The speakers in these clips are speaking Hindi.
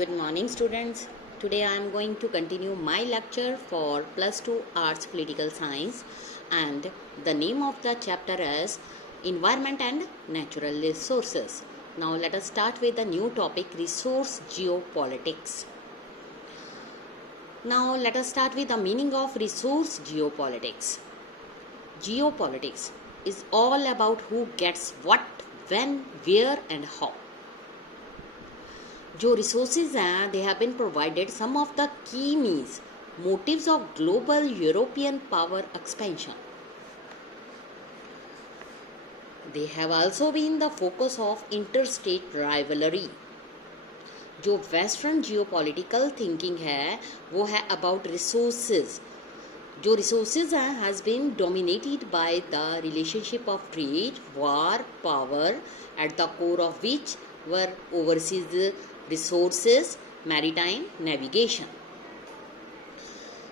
Good morning, students. Today I am going to continue my lecture for Plus 2 Arts Political Science, and the name of the chapter is Environment and Natural Resources. Now let us start with the new topic, Resource Geopolitics. Now let us start with the meaning of resource geopolitics. Geopolitics is all about who gets what, when, where and how. जो resources हैं, they have been provided some of the key means, motives of global European power expansion. They have also been the focus of interstate rivalry. जो western geopolitical thinking है, वो है about resources. जो resources हैं has been dominated by the relationship of trade, war, power, at the core of which were overseas resources, maritime navigation.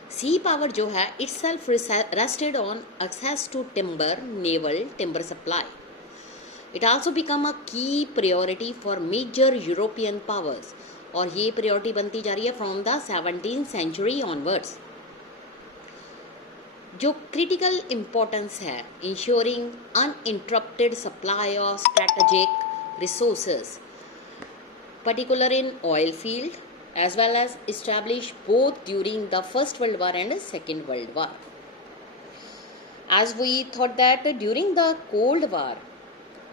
Sea power जो है itself rested on access to timber, naval timber supply. It also become a key priority for major European powers, और ये priority बनती जा रही है from the 17th century onwards. जो critical importance है ensuring uninterrupted supply of strategic resources, particular in oil field, as well as established both during the First World War and Second World War. As we thought that during the Cold War,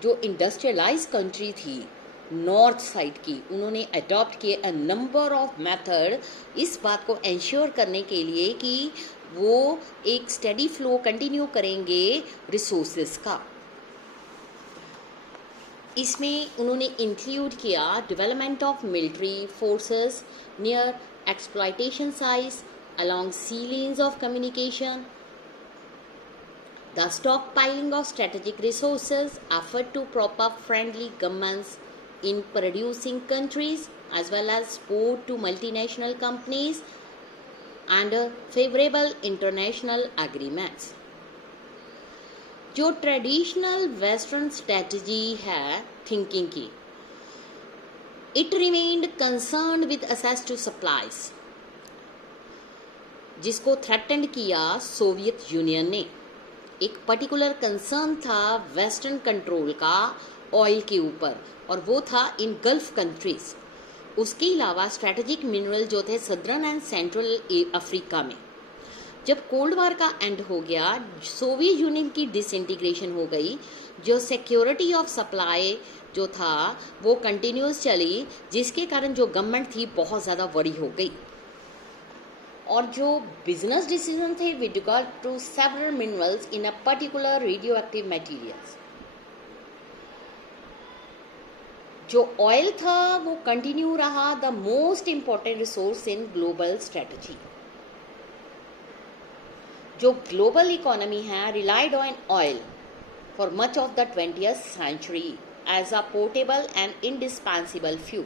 जो industrialized country थी नॉर्थ साइड की, उन्होंने अडॉप्ट किए अ नंबर ऑफ मेथड इस बात को इंश्योर करने के लिए कि वो एक स्टेडी फ्लो कंटिन्यू करेंगे रिसोर्सेज का. इसमें उन्होंने इंक्लूड किया development of military forces near exploitation sites along sea lanes of communication, the stockpiling of strategic resources, effort to prop up friendly governments in producing countries, as well as support to multinational companies and favorable international agreements. जो ट्रेडिशनल वेस्टर्न स्ट्रेटजी है थिंकिंग की, it remained concern with access to supplies, जिसको थ्रेटन्ड किया सोवियत यूनियन ने. एक पर्टिकुलर कंसर्न था वेस्टर्न कंट्रोल का ऑयल के ऊपर, और वो था इन गल्फ कंट्रीज. उसके अलावा स्ट्रेटेजिक मिनरल जो थे सदर्न एंड सेंट्रल अफ्रीका में. जब कोल्ड वार का एंड हो गया, सोवियत यूनियन की डिसइंटीग्रेशन हो गई, जो सिक्योरिटी ऑफ सप्लाई जो था वो कंटिन्यूस चली, जिसके कारण जो गवर्नमेंट थी बहुत ज़्यादा वरी हो गई. और जो बिजनेस डिसीजन थे with regard to several minerals in a particular radio active materials, जो ऑयल था वो कंटिन्यू रहा the most important resource in global strategy. जो ग्लोबल इकोनॉमी है relied on oil for much of the 20th century as a portable and indispensable fuel.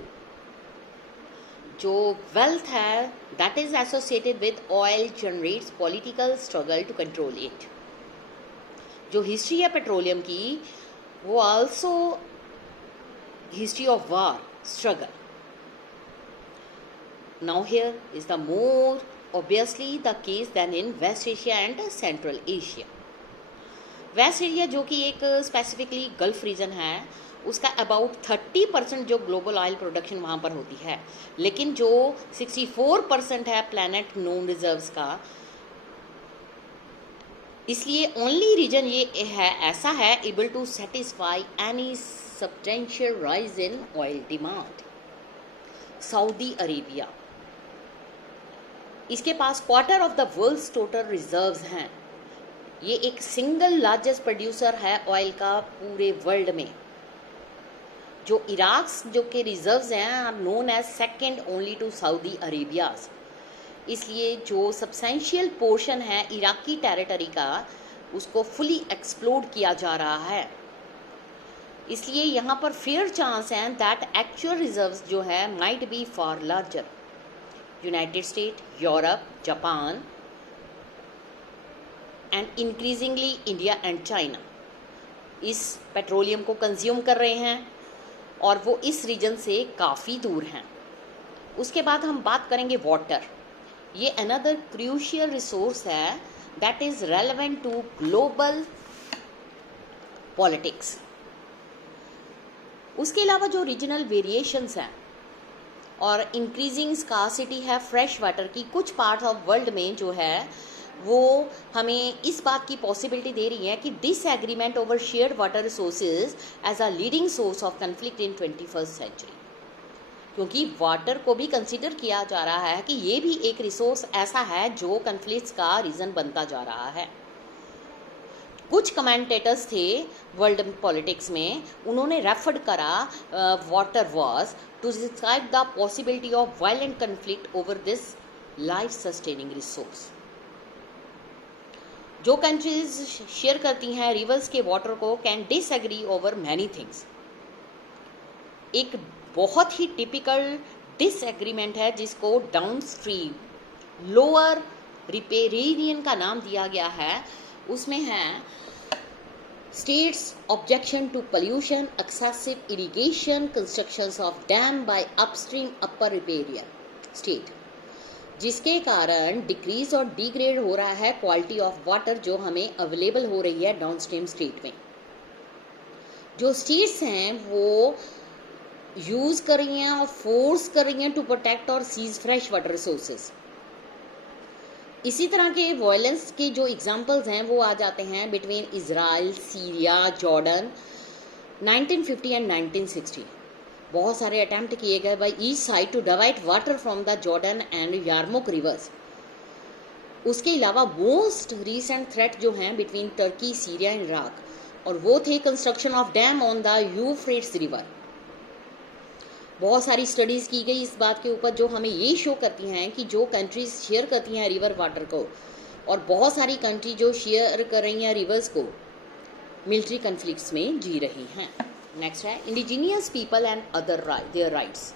जो वेल्थ है that is associated with oil generates political struggle to control it. जो हिस्ट्री है पेट्रोलियम की, वो also history of war struggle. Now here is the more obviously the case than in West Asia and Central Asia. West Asia जो कि एक स्पेसिफिकली गल्फ रीजन है, उसका अबाउट 30% जो ग्लोबल ऑयल प्रोडक्शन वहाँ पर होती है, लेकिन जो 64% है प्लैनेट नोन रिजर्व्स का. इसलिए ओनली रीजन ये है ऐसा है able to satisfy any substantial rise in oil demand. Saudi Arabia, इसके पास quarter of the world's total reserves हैं. ये एक सिंगल लार्जेस्ट प्रोड्यूसर है ऑयल का पूरे वर्ल्ड में. जो इराक जो के रिजर्व्स हैं are known as second only to Saudi Arabia's. इसलिए जो सब्सटेंशियल पोर्शन है इराकी टेरिटरी का, उसको फुली एक्सप्लोर किया जा रहा है. इसलिए यहाँ पर फेयर चांस है दैट एक्चुअल रिजर्व्स जो है might be for larger. United state, Europe, Japan and increasingly India and China इस पेट्रोलियम को कंज्यूम कर रहे हैं, और वो इस रीजन से काफ़ी दूर हैं. उसके बाद हम बात करेंगे वाटर। ये अनदर क्रूशियल रिसोर्स है that is relevant to global politics. उसके अलावा जो रीजनल वेरिएशंस हैं और इंक्रीजिंग स्कार्सिटी है फ्रेश वाटर की कुछ पार्ट ऑफ वर्ल्ड में जो है वो हमें इस बात की पॉसिबिलिटी दे रही है कि disagreement over shared water resources as a leading source of conflict in 21st century, क्योंकि वाटर को भी कंसीडर किया जा रहा है कि ये भी एक रिसोर्स ऐसा है जो कन्फ्लिक्ट्स का रीज़न बनता जा रहा है। कुछ कमेंटेटर्स थे वर्ल्ड पॉलिटिक्स में, उन्होंने रेफर्ड करा water wars to describe the possibility of violent conflict over this life sustaining resource. जो कंट्रीज शेयर करती हैं रिवर्स के वाटर को can disagree over many things. एक बहुत ही टिपिकल डिसएग्रीमेंट है जिसको डाउनस्ट्रीम लोअर रिपेरेरियन का नाम दिया गया है। उसमें है states objection to pollution, excessive irrigation, constructions of dam by upstream upper riparian state, जिसके कारण डिक्रीज और डिग्रेड हो रहा है क्वालिटी ऑफ वाटर जो हमें अवेलेबल हो रही है डाउनस्ट्रीम स्टेट में। जो स्टेट्स हैं वो यूज कर रही हैं और फोर्स कर रही हैं टू प्रोटेक्ट और सीज फ्रेश वाटर रिसोर्सेज। इसी तरह के वायलेंस के जो एग्जांपल्स हैं वो आ जाते हैं between Israel, Syria, Jordan 1950 and 1960। बहुत सारे अटेम्प्ट किए गए by each side to divide water from the Jordan and Yarmuk rivers. उसके अलावा मोस्ट रीसेंट थ्रेट जो हैं between Turkey, Syria and Iraq, और वो थे construction of dam on the Euphrates river. बहुत सारी स्टडीज़ की गई इस बात के ऊपर जो हमें ये शो करती हैं कि जो कंट्रीज शेयर करती हैं रिवर वाटर को, और बहुत सारी कंट्री जो शेयर कर रही हैं रिवर्स को, मिलिट्री कन्फ्लिक्ट्स में जी रही हैं। नेक्स्ट है indigenous people and other their rights.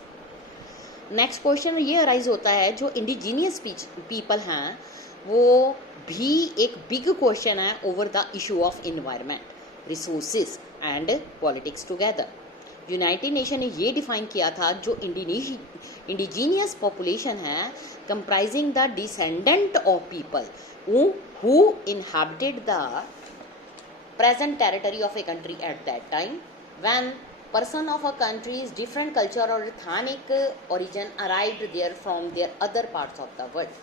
Next question ये अराइज होता है जो इंडिजीनियस पीपल हैं वो भी एक बिग क्वेश्चन है over the issue of environment, resources and politics together. United nation ने ये डिफाइन किया था जो इंडिजीनियस पॉपुलेशन है comprising the descendant of people who inhabited the present territory of a country at that time when person of a country's different culture or ethnic origin arrived there from their other parts of the world.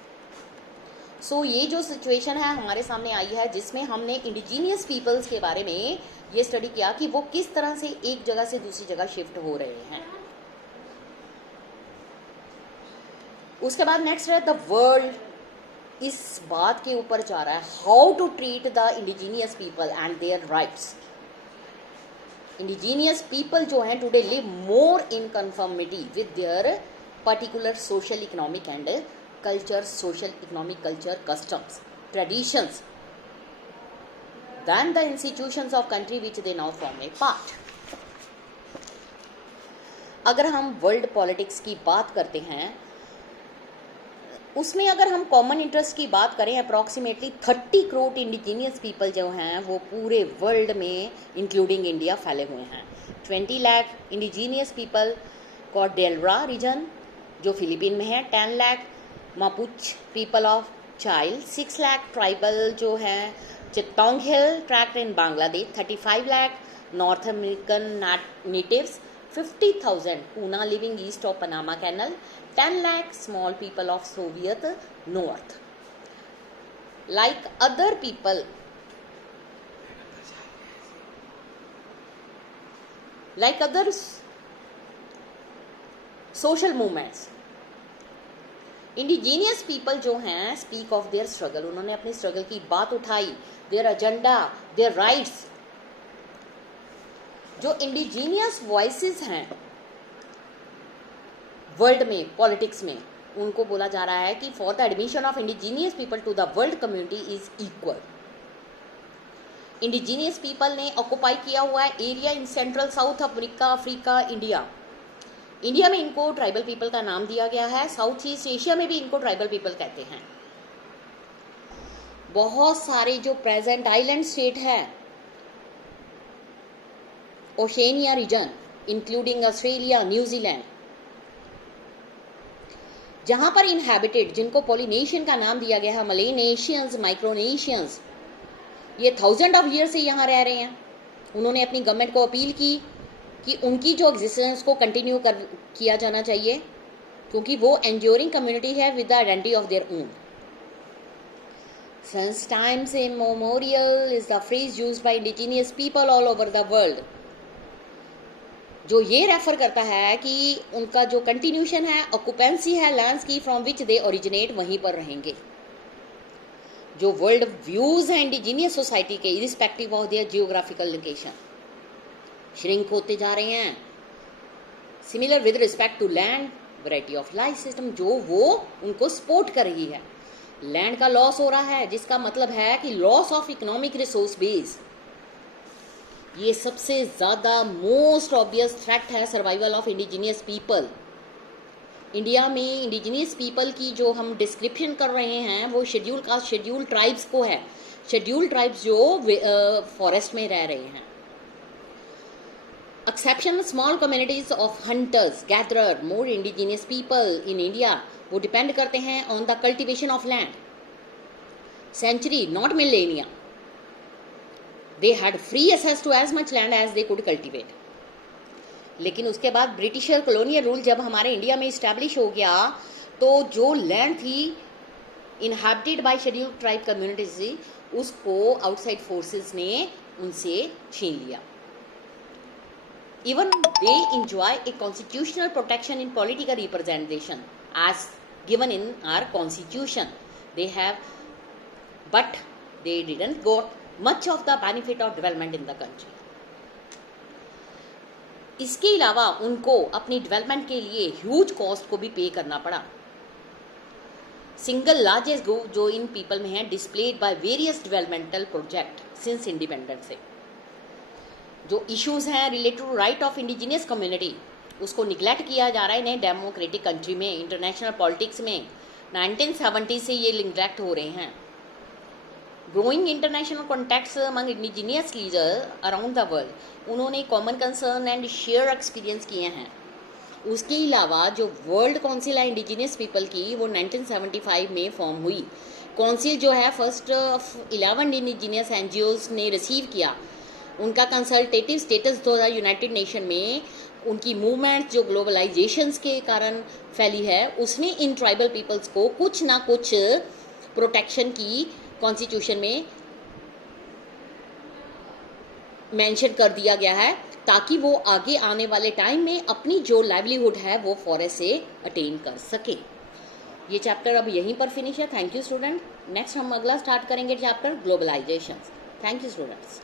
So ये जो सिचुएशन है हमारे सामने आई है जिसमें हमने इंडिजीनियस पीपल्स के बारे में ये स्टडी किया कि वो किस तरह से एक जगह से दूसरी जगह शिफ्ट हो रहे हैं। उसके बाद नेक्स्ट है द वर्ल्ड इस बात के ऊपर जा रहा है how to treat the indigenous people and their rights. Indigenous people जो हैं today live more in conformity with their particular social economic and culture, social economic culture, customs, traditions than the institutions of country which they now form a part. अगर हम वर्ल्ड पॉलिटिक्स की बात करते हैं उसमें अगर हम कॉमन इंटरेस्ट की बात करें अप्रॉक्सीमेटली 30 करोड़ इंडिजीनियस पीपल जो हैं वो पूरे वर्ल्ड में इंक्लूडिंग इंडिया फैले हुए हैं। 20 lakh indigenous people Cordillera region जो फिलीपीन में है, 10 lakh Mapuche people of Chile, 6 lakh tribal जो हैं Chittagong hill tract in Bangladesh, 35 lakh north American natives, 50,000 Puna living east of Panama canal, 10 lakh small people of Soviet North. Like other people, like other social movements, indigenous people जो हैं स्पीक ऑफ देयर स्ट्रगल, उन्होंने अपनी स्ट्रगल की बात उठाई, देयर एजेंडा, देयर राइट्स। जो इंडिजीनियस वॉइसेस हैं वर्ल्ड में पॉलिटिक्स में उनको बोला जा रहा है कि for the admission of indigenous people to the world community is equal. Indigenous people ने ऑक्युपाई किया हुआ है area in central South Africa, India. India में इनको ट्राइबल पीपल का नाम दिया गया है, साउथ ईस्ट एशिया में भी इनको ट्राइबल पीपल कहते हैं। बहुत सारे जो प्रेजेंट आइलैंड स्टेट है Oceania region including Australia, New Zealand, जहाँ पर इनहैबिटेड, जिनको पोलिनेशियन का नाम दिया गया है, मलेनेशियंस, माइक्रोनेशियंस, ये 1000 ऑफ ईयर से यहाँ रह रहे हैं। उन्होंने अपनी गवर्नमेंट को अपील की कि उनकी जो एग्जिस्टेंस को कंटिन्यू किया जाना चाहिए, क्योंकि वो एंड्योरिंग कम्युनिटी है with the identity of their own. Since times immemorial is the phrase used by indigenous people all over the world, जो ये रेफर करता है कि उनका जो कंटिन्यूशन है, ऑक्यूपेंसी है लैंड्स की, फ्रॉम विच दे ओरिजिनेट, वहीं पर रहेंगे। जो वर्ल्ड व्यूज हैं इंडिजीनियस सोसाइटी के, irrespective of their geographical location, shrink होते जा रहे हैं। Similar with respect to land, variety of life system, जो वो उनको सपोर्ट कर रही है। लैंड का लॉस हो रहा है, जिसका मतलब है कि loss of economic resource base. ये सबसे ज़्यादा मोस्ट ऑब्वियस थ्रेट है survival of indigenous people. India में इंडिजीनियस पीपल की जो हम डिस्क्रिप्शन कर रहे हैं वो शेड्यूल कास्ट, शेड्यूल ट्राइब्स को है। शेड्यूल ट्राइब्स जो फॉरेस्ट में रह रहे हैं। Exception small communities of hunters, gatherer, more indigenous people in India, वो डिपेंड करते हैं on the cultivation of land. Century, not millennia, they had free access to as much land as they could cultivate. लेकिन उसके बाद ब्रिटिशर कॉलोनियल रूल जब हमारे इंडिया में इस्टेब्लिश हो गया, तो जो लैंड थी inhabited by schedule tribe communities, उसको आउटसाइड फोर्सेस ने उनसे छीन लिया। Even they enjoy a constitutional protection in political representation as given in our constitution. They have, but they didn't got much of the benefit of development in the country. इसके अलावा उनको अपनी डेवलपमेंट के लिए ह्यूज कॉस्ट को भी पे करना पड़ा। सिंगल लार्जेस्ट ग्रुप जो इन पीपल में है, displaced by various developmental project since independence से। जो इश्यूज हैं related to right of indigenous community, उसको निगलेक्ट किया जा रहा है नए डेमोक्रेटिक कंट्री में, इंटरनेशनल पॉलिटिक्स में। 1970 से ये निगलेक्ट हो रहे हैं। Growing international contacts among indigenous leader around the world, उन्होंने common concern and share experience किए हैं। उसके अलावा जो वर्ल्ड काउंसिल है इंडिजीनियस पीपल की, वो 1975 में फॉर्म हुई। काउंसिल जो है फर्स्ट ऑफ 11 इंडिजीनियस एनजीओज ने रिसीव किया। उनका कंसल्टेटिव स्टेटस 2000 यूनाइटेड नेशन में, उनकी मूवमेंट जो ग्लोबलाइजेशंस के कारण फैली है, उसमें इन ट्राइबल पीपल्स को कुछ ना कुछ प्रोटेक्शन की कॉन्स्टिट्यूशन में मेंशन कर दिया गया है, ताकि वो आगे आने वाले टाइम में अपनी जो लाइवलीहुड है वो फॉरेस्ट से अटेन कर सके। ये चैप्टर अब यहीं पर फिनिश है। Thank you student. नेक्स्ट हम अगला स्टार्ट करेंगे chapter globalisation. Thank you students.